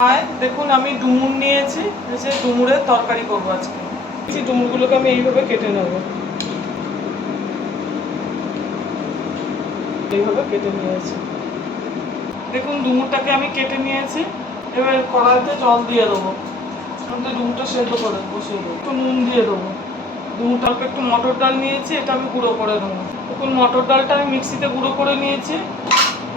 দেখুন আমি ডুমুর নিয়েছি, যে ডুমুরের তরকারি করবো আজকে। ডুমুরগুলোকে আমি এইভাবে কেটে নেব, এইভাবে কেটে নিয়েছি। দেখুন ডুমুরটাকে আমি কেটে নিয়েছি। এবার কড়াইতে জল দিয়ে দেবো, ডুমুরটা সেদ্ধ করে বসিয়ে দেবো। একটু নুন দিয়ে দেবো। ডুমুরটা একটু মটর ডাল নিয়েছি, এটা আমি গুঁড়ো করে দেবো। দেখুন মটর ডালটা আমি মিক্সিতে গুঁড়ো করে নিয়েছি।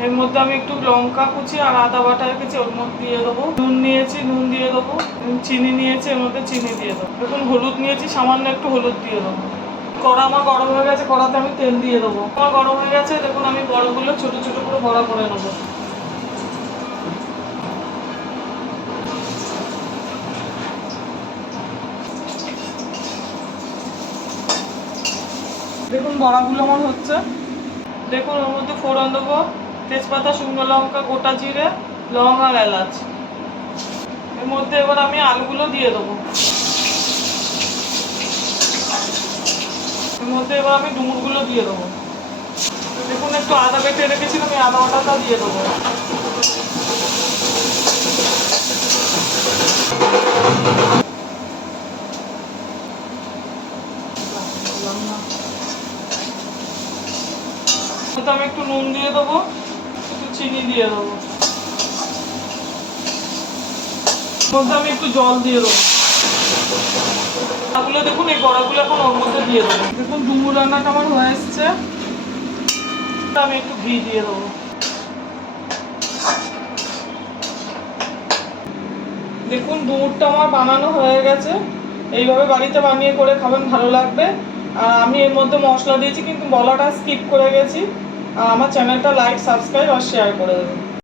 এর মধ্যে আমি একটু লঙ্কা কুচি আর আদা বাটা রেখেছি, ওর মধ্যে দিয়ে দেবো। নুন নিয়েছি, নুন দিয়ে দেবো। চিনি নিয়েছি, এর মধ্যে চিনি দিয়ে দেবো। দেখুন হলুদ নিয়েছি, সামান্য একটু হলুদ দিয়ে দেবো। কড়া আমার গরম হয়ে গেছে, কড়াতে আমি তেল দিয়ে দেবো। আমার গরম হয়ে গেছে, দেখুন আমি বড়গুলো ছোটো ছোটো করে বড়া করে নেবো। দেখুন বড়াগুলো আমার হচ্ছে। দেখুন ওর মধ্যে ফোড়ন দেবো, তেজপাতা, শুকনো লঙ্কা, গোটা জিরে, লং আর এলাচ। এর মধ্যে এবার আমি আলুগুলো দিয়ে দেবো। এর মধ্যে এবার আমি ডুমুরগুলো দিয়ে দেবো। দেখুন একটু আদা বেটে রেখেছিলাম, আমি আদা বাটাটা দিয়ে দেবো। আমি একটু নুন দিয়ে দেবো, একটু চিনি দিয়ে দেবো। মধ্যে আমি একটু জল দিয়ে দেবো। বড়াগুলো দেখুন, এই বড়াগুলো এখন ওর মধ্যে দিয়ে দেবো। দেখুন ডুমুর রান্নাটা আমার হয়ে এসছে। আমি একটু ঘি দিয়ে দেবো। দেখুন ডুমুরটা আমার বানানো হয়ে গেছে। এইভাবে বাড়িতে বানিয়ে করে খাবেন, ভালো লাগবে। আর আমি এর মধ্যে মশলা দিয়েছি, কিন্তু বলাটা স্কিপ করে গেছি। আর আমার চ্যানেলটা লাইক, সাবস্ক্রাইব আর শেয়ার করে দেবেন।